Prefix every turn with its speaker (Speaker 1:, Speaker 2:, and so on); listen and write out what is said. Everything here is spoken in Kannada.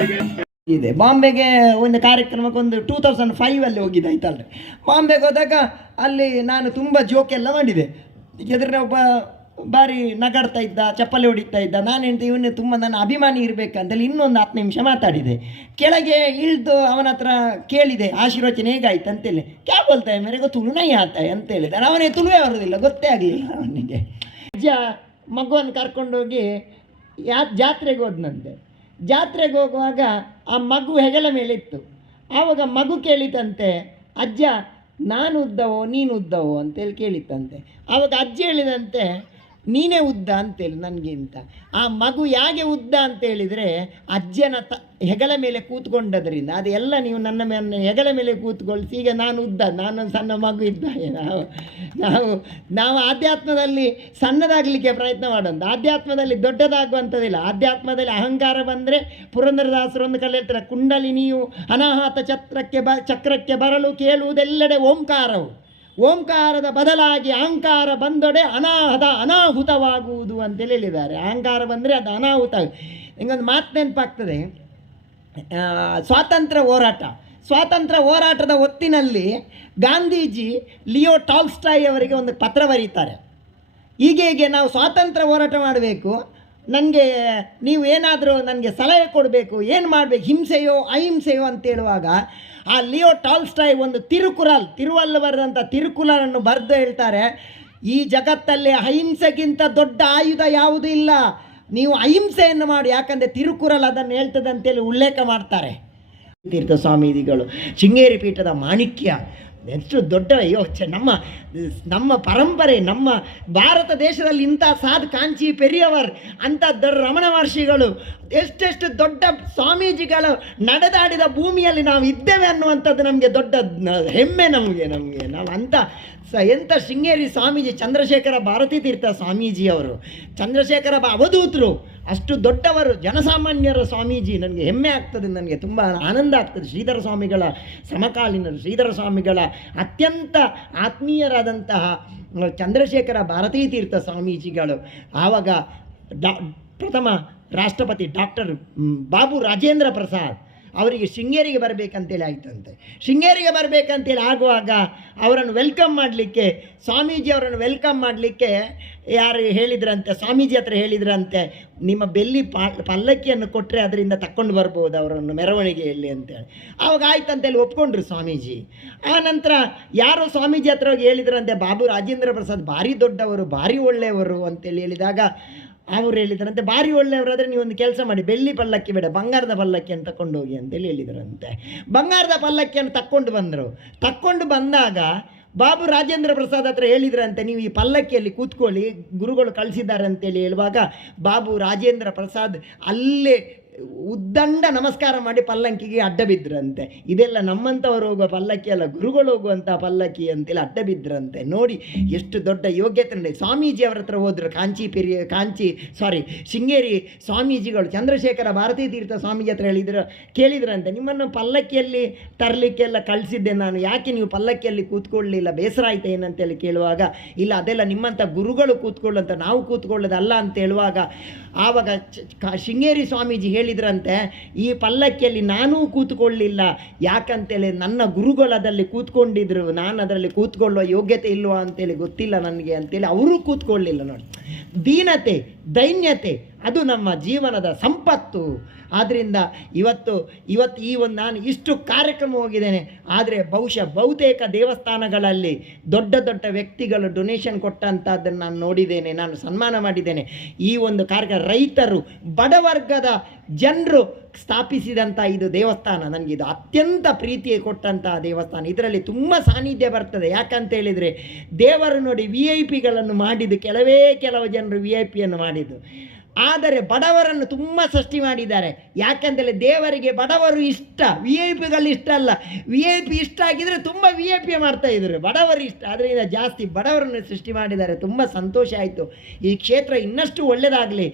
Speaker 1: ಹೋಗಿದ್ದೆ ಬಾಂಬೆಗೆ ಒಂದು ಕಾರ್ಯಕ್ರಮಕ್ಕೆ ಒಂದು ಟೂ ತೌಸಂಡ್ ಫೈವಲ್ಲಿ ಹೋಗಿದ್ದೆ ಆಯ್ತಲ್ರಿ. ಬಾಂಬೆಗೆ ಹೋದಾಗ ಅಲ್ಲಿ ನಾನು ತುಂಬ ಎಲ್ಲ ಮಾಡಿದೆ. ಎದುರಿನ ಒಬ್ಬ ಬಾರಿ ನಗಾಡ್ತಾ ಇದ್ದ, ಚಪ್ಪಲಿ ಹೊಡಿತಾ ಇದ್ದ, ನಾನು ಹೇಳ್ತೆ ಇವನು ತುಂಬ ನನ್ನ ಅಭಿಮಾನಿ ಇರಬೇಕಂತೇಳಿ ಇನ್ನೊಂದು ಹತ್ತು ನಿಮಿಷ ಮಾತಾಡಿದೆ. ಕೆಳಗೆ ಇಳಿದು ಅವನ ಹತ್ರ ಕೇಳಿದೆ, ಆಶೀರ್ವಚನೆ ಹೇಗಾಯ್ತು? ಅಂತೇಳಿ, ಕ್ಯಾ ಬೋಲ್ತಾ ಮೇರೆಗೆ ತುಳು ನೈ ಆತ ಅಂತ ಹೇಳಿದ ಅವನೇ ತುಳುವೇ ಬರೋದಿಲ್ಲ, ಗೊತ್ತೇ ಆಗಲಿಲ್ಲ ಅವನಿಗೆ. ಅಜ್ಜ ಮಗುವನ್ನು ಕರ್ಕೊಂಡೋಗಿ ಯಾ, ಜಾತ್ರೆಗೆ ಹೋದ್ನಂತೆ. ಜಾತ್ರೆಗೆ ಹೋಗುವಾಗ ಆ ಮಗು ಹೆಗಲ ಮೇಲೆ ಇತ್ತು ಆವಾಗ ಮಗು ಕೇಳಿತಂತೆ, ಅಜ್ಜ, ನಾನು ಉದ್ದವೋ, ನೀನು ಉದ್ದವೋ? ಅಂತೇಳಿ ಕೇಳಿತಂತೆ. ಆವಾಗ ಅಜ್ಜಿ ಹೇಳಿದಂತೆ ನೀನೇ ಉದ್ದ ಅಂತೇಳಿ ನನಗಿಂತ. ಆ ಮಗು ಯಾಕೆ ಉದ್ದ ಅಂತೇಳಿದರೆ ಅಜ್ಜನ ತ, ಹೆಗಲ ಮೇಲೆ ಕೂತ್ಕೊಂಡದ್ರಿಂದ, ಅದೆಲ್ಲ ನೀವು ನನ್ನ ಮೇಲೆ ಹೆಗಲ ಮೇಲೆ ಕೂತ್ಕೊಳ್ಸಿ, ಈಗ ನಾನು ಉದ್ದ ನಾನೊಂದು ಸಣ್ಣ ಮಗು ಇದ್ದ ನಾವು ನಾವು ನಾವು ಆಧ್ಯಾತ್ಮದಲ್ಲಿ ಸಣ್ಣದಾಗಲಿಕ್ಕೆ ಪ್ರಯತ್ನ ಮಾಡೋದು ಆಧ್ಯಾತ್ಮದಲ್ಲಿ ದೊಡ್ಡದಾಗುವಂಥದ್ದಿಲ್ಲ. ಆಧ್ಯಾತ್ಮದಲ್ಲಿ ಅಹಂಕಾರ ಬಂದರೆ ಪುರಂದರದಾಸರು ಒಂದು ಕಲೆ ಹೇಳ್ತಾರೆ ಕುಂಡಲಿನಿಯು ಅನಾಹತ ಚಕ್ರಕ್ಕೆ ಬ, ಚಕ್ರಕ್ಕೆ ಬರಲು ಕೇಳುವುದೆಲ್ಲೆಡೆ ಓಂಕಾರವು. ಓಂಕಾರದ ಬದಲಾಗಿ ಅಹಂಕಾರ ಬಂದೊಡೆ ಅನಾಹದ, ಅನಾಹುತವಾಗುವುದು ಅಂತೇಳಿ ಹೇಳಿದ್ದಾರೆ. ಅಹಂಕಾರ ಬಂದರೆ ಅದು ಅನಾಹುತ. ಹಿಂಗೊಂದು ಮಾತು ನೆನಪಾಗ್ತದೆ. ಸ್ವಾತಂತ್ರ್ಯ ಹೋರಾಟ. ಸ್ವಾತಂತ್ರ್ಯ ಹೋರಾಟದ ಹೊತ್ತಿನಲ್ಲಿ ಗಾಂಧೀಜಿ ಲಿಯೋ ಟಾಲ್ಸ್ಟಾಯ್ ಅವರಿಗೆ ಒಂದು ಪತ್ರ ಬರೀತಾರೆ. ಹೀಗೆ ಹೀಗೆ ನಾವು ಸ್ವಾತಂತ್ರ್ಯ ಹೋರಾಟ ಮಾಡಬೇಕು. ನನಗೆ ನೀವು ಏನಾದರೂ ನನಗೆ ಸಲಹೆ ಕೊಡಬೇಕು, ಏನು ಮಾಡಬೇಕು, ಹಿಂಸೆಯೋ ಅಹಿಂಸೆಯೋ ಅಂತ ಹೇಳುವಾಗ ಆ ಲಿಯೋ ಟಾಲ್ಸ್ಟಾಯ್ ಒಂದು ತಿರುಕುರಲ್ ತಿರುವಲ್ಲವರದಂಥ ತಿರುಕುರಲನ್ನು ಬರೆದು ಹೇಳ್ತಾರೆ, ಈ ಜಗತ್ತಲ್ಲಿ ಅಹಿಂಸೆಗಿಂತ ದೊಡ್ಡ ಆಯುಧ ಯಾವುದೂ ಇಲ್ಲ. ನೀವು ಅಹಿಂಸೆಯನ್ನು ಮಾಡಿ, ಯಾಕಂದರೆ ತಿರುಕುರಲ್ ಅದನ್ನು ಹೇಳ್ತದೆ ಅಂತೇಳಿ ಉಲ್ಲೇಖ ಮಾಡ್ತಾರೆ. ತೀರ್ಥ ಸ್ವಾಮೀಜಿಗಳು ಶೃಂಗೇರಿ ಪೀಠದ ಮಾಣಿಕ್ಯ ಎಷ್ಟು ದೊಡ್ಡ ಛೆ, ನಮ್ಮ ನಮ್ಮ ಪರಂಪರೆ ನಮ್ಮ ಭಾರತ ದೇಶದಲ್ಲಿ ಇಂಥ ಸಾಧು ಕಾಂಚಿ ಪೆರಿಯವರ್ ಅಂಥ ದೊಡ್ಡ ರಮಣ ಮಹರ್ಷಿಗಳು ಎಷ್ಟೆಷ್ಟು ದೊಡ್ಡ ಸ್ವಾಮೀಜಿಗಳು ನಡೆದಾಡಿದ ಭೂಮಿಯಲ್ಲಿ ನಾವು ಇದ್ದೇವೆ ಅನ್ನುವಂಥದ್ದು ನಮಗೆ ದೊಡ್ಡ ಹೆಮ್ಮೆ ನಮಗೆ ನಮಗೆ. ನಾವು ಅಂಥ ಸ ಎಂಥ ಶೃಂಗೇರಿ ಸ್ವಾಮೀಜಿ ಚಂದ್ರಶೇಖರ ಭಾರತೀ ತೀರ್ಥ ಸ್ವಾಮೀಜಿಯವರು ಚಂದ್ರಶೇಖರ ಬ ಅವಧೂತರು ಅಷ್ಟು ದೊಡ್ಡವರು ಜನಸಾಮಾನ್ಯರ ಸ್ವಾಮೀಜಿ ನನಗೆ ಹೆಮ್ಮೆ ಆಗ್ತದೆ, ನನಗೆ ತುಂಬ ಆನಂದ ಆಗ್ತದೆ. ಶ್ರೀಧರ ಸ್ವಾಮಿಗಳ ಸಮಕಾಲೀನರು, ಶ್ರೀಧರ ಸ್ವಾಮಿಗಳ ಅತ್ಯಂತ ಆತ್ಮೀಯರಾದಂತಹ ಚಂದ್ರಶೇಖರ ಭಾರತೀ ತೀರ್ಥ ಸ್ವಾಮೀಜಿಗಳು. ಆವಾಗ ಡಾ, ಪ್ರಥಮ ರಾಷ್ಟ್ರಪತಿ ಡಾಕ್ಟರ್ ಬಾಬು ರಾಜೇಂದ್ರ ಪ್ರಸಾದ್. ಅವರಿಗೆ ಶೃಂಗೇರಿಗೆ ಬರಬೇಕಂತೇಳಿ ಆಯ್ತಂತೆ. ಶೃಂಗೇರಿಗೆ ಬರಬೇಕಂತೇಳಿ ಆಗುವಾಗ ಅವರನ್ನು ವೆಲ್ಕಮ್ ಮಾಡಲಿಕ್ಕೆ, ಸ್ವಾಮೀಜಿ ಅವರನ್ನು ವೆಲ್ಕಮ್ ಮಾಡಲಿಕ್ಕೆ ಯಾರು ಹೇಳಿದ್ರಂತೆ, ಸ್ವಾಮೀಜಿ ಹತ್ರ ಹೇಳಿದ್ರಂತೆ, ನಿಮ್ಮ ಬೆಲ್ಲಿ ಪಲ್ಲಕ್ಕಿಯನ್ನು ಕೊಟ್ಟರೆ ಅದರಿಂದ ತಕ್ಕೊಂಡು ಬರ್ಬೋದು ಅವರನ್ನು ಮೆರವಣಿಗೆಯಲ್ಲಿ ಅಂತೇಳಿ. ಆವಾಗ ಆಯ್ತಂತೇಳಿ ಒಪ್ಕೊಂಡ್ರು ಸ್ವಾಮೀಜಿ. ಆ ನಂತರ ಯಾರೋ ಸ್ವಾಮೀಜಿ ಹತ್ರ ಹೋಗಿ ಹೇಳಿದ್ರಂತೆ, ಬಾಬು ರಾಜೇಂದ್ರ ಪ್ರಸಾದ್ ಭಾರಿ ದೊಡ್ಡವರು, ಭಾರಿ ಒಳ್ಳೆಯವರು ಅಂತೇಳಿ ಹೇಳಿದಾಗ ಅವ್ರು ಹೇಳಿದ್ರಂತೆ ಭಾರಿ ಒಳ್ಳೆಯವರಾದರೆ ನೀವು ಒಂದು ಕೆಲಸ ಮಾಡಿ. ಬೆಳ್ಳಿ ಪಲ್ಲಕ್ಕಿ ಬೇಡ, ಬಂಗಾರದ ಪಲ್ಲಕ್ಕಿಯನ್ನು ತಕೊಂಡು ಹೋಗಿ ಅಂತೇಳಿ ಹೇಳಿದರಂತೆ. ಬಂಗಾರದ ಪಲ್ಲಕ್ಕಿಯನ್ನು ತಕ್ಕೊಂಡು ಬಂದರು. ತಕ್ಕೊಂಡು ಬಂದಾಗ ಬಾಬು ರಾಜೇಂದ್ರ ಪ್ರಸಾದ್ ಹತ್ರ ಹೇಳಿದ್ರಂತೆ, ನೀವು ಈ ಪಲ್ಲಕ್ಕಿಯಲ್ಲಿ ಕೂತ್ಕೊಳ್ಳಿ, ಗುರುಗಳು ಕಳಿಸಿದ್ದಾರೆ ಅಂತೇಳಿ ಹೇಳುವಾಗ ಬಾಬು ರಾಜೇಂದ್ರ ಪ್ರಸಾದ್ ಅಲ್ಲೇ ಉದ್ದಂಡ ನಮಸ್ಕಾರ ಮಾಡಿ ಪಲ್ಲಕ್ಕಿಗೆ ಅಡ್ಡ ಬಿದ್ರಂತೆ. ಇದೆಲ್ಲ ನಮ್ಮಂಥವ್ರು ಹೋಗುವ ಪಲ್ಲಕ್ಕಿ ಅಲ್ಲ, ಗುರುಗಳು ಹೋಗುವಂಥ ಪಲ್ಲಕ್ಕಿ ಅಂತೇಳಿ ಅಡ್ಡ ಬಿದ್ರಂತೆ. ನೋಡಿ ಎಷ್ಟು ದೊಡ್ಡ ಯೋಗ್ಯತೆ ನೋಡಿ. ಸ್ವಾಮೀಜಿ ಅವರ ಹತ್ರ ಹೋದರು, ಕಾಂಚಿ ಪಿರಿಯ ಕಾಂಚಿ ಸಾರಿ ಶೃಂಗೇರಿ ಸ್ವಾಮೀಜಿಗಳು, ಚಂದ್ರಶೇಖರ ಭಾರತೀ ತೀರ್ಥ ಸ್ವಾಮೀಜಿ ಹತ್ರ ಹೇಳಿದ್ರು, ಕೇಳಿದ್ರಂತೆ. ನಿಮ್ಮನ್ನು ಪಲ್ಲಕ್ಕಿಯಲ್ಲಿ ತರಲಿಕ್ಕೆಲ್ಲ ಕಳಿಸಿದ್ದೆ ನಾನು. ಯಾಕೆ ನೀವು ಪಲ್ಲಕ್ಕಿಯಲ್ಲಿ ಕೂತ್ಕೊಳ್ಳಲಿಲ್ಲ ಬೇಸರ ಆಯ್ತು ಏನಂತೇಳಿ ಕೇಳುವಾಗ, ಇಲ್ಲ, ಅದೆಲ್ಲ ನಿಮ್ಮಂಥ ಗುರುಗಳು ಕೂತ್ಕೊಳ್ಳುವಂಥ, ನಾವು ಕೂತ್ಕೊಳ್ಳೋದಲ್ಲ ಅಂತ ಹೇಳುವಾಗ, ಆವಾಗ ಶೃಂಗೇರಿ ಸ್ವಾಮೀಜಿ ಹೇಳಿದ್ರಂತೆ, ಈ ಪಲ್ಲಕ್ಕಿಯಲ್ಲಿ ನಾನೂ ಕೂತ್ಕೊಳ್ಳಿಲ್ಲ. ಯಾಕಂತೇಳಿ ನನ್ನ ಗುರುಗಳು ಅದರಲ್ಲಿ ಕೂತ್ಕೊಂಡಿದ್ರು ನಾನು ಅದರಲ್ಲಿ ಕೂತ್ಕೊಳ್ಳುವ ಯೋಗ್ಯತೆ ಇಲ್ವಾ ಅಂತೇಳಿ ಗೊತ್ತಿಲ್ಲ ನನಗೆ ಅಂತೇಳಿ, ಅವರೂ ಕೂತ್ಕೊಳ್ಳಿಲ್ಲ ನೋಡಿ. ದೀನತೆ, ದೈನ್ಯತೆ ಅದು ನಮ್ಮ ಜೀವನದ ಸಂಪತ್ತು. ಆದ್ದರಿಂದ ಇವತ್ತು ಇವತ್ತು ಈ ಒಂದು ನಾನು ಇಷ್ಟು ಕಾರ್ಯಕ್ರಮ ಹೋಗಿದ್ದೇನೆ, ಆದರೆ ಬಹುಶಃ ಬಹುತೇಕ ದೇವಸ್ಥಾನಗಳಲ್ಲಿ ದೊಡ್ಡ ದೊಡ್ಡ ವ್ಯಕ್ತಿಗಳು ಡೊನೇಷನ್ ಕೊಟ್ಟಂಥದ್ದನ್ನು ನಾನು ನೋಡಿದ್ದೇನೆ, ನಾನು ಸನ್ಮಾನ ಮಾಡಿದ್ದೇನೆ. ಈ ಒಂದು ಕಾರ್ಯಕ್ರಮ ರೈತರು ಬಡವರ್ಗದ ಜನರು ಸ್ಥಾಪಿಸಿದಂಥ ಇದು ದೇವಸ್ಥಾನ. ನನಗೆ ಇದು ಅತ್ಯಂತ ಪ್ರೀತಿ ಕೊಟ್ಟಂತಹ ದೇವಸ್ಥಾನ. ಇದರಲ್ಲಿ ತುಂಬ ಸಾನ್ನಿಧ್ಯ ಬರ್ತದೆ. ಯಾಕಂತ ಹೇಳಿದರೆ ದೇವರು ನೋಡಿ ವಿ ಐ ಪಿಗಳನ್ನು ಮಾಡಿದ್ದು ಕೆಲವೇ ಕೆಲವು ಜನರು ವಿ ಐ ಪಿಯನ್ನು ಮಾಡಿದ್ದು. ಆದರೆ ಬಡವರನ್ನು ತುಂಬ ಸೃಷ್ಟಿ ಮಾಡಿದ್ದಾರೆ. ಯಾಕೆಂದರೆ ದೇವರಿಗೆ ಬಡವರು ಇಷ್ಟ. ವಿ ಐ ಪಿಗಳು ಇಷ್ಟ ಅಲ್ಲ. ವಿ ಐ ಪಿ ಇಷ್ಟ ಆಗಿದ್ರೆ ತುಂಬ ವಿ ಐ ಪಿ ಮಾಡ್ತಾ ಇದ್ದರು ಬಡವರು ಇಷ್ಟ. ಅದರಿಂದ ಜಾಸ್ತಿ ಬಡವರನ್ನು ಸೃಷ್ಟಿ ಮಾಡಿದ್ದಾರೆ. ತುಂಬ ಸಂತೋಷ ಆಯಿತು. ಈ ಕ್ಷೇತ್ರ ಇನ್ನಷ್ಟು ಒಳ್ಳೆಯದಾಗಲಿ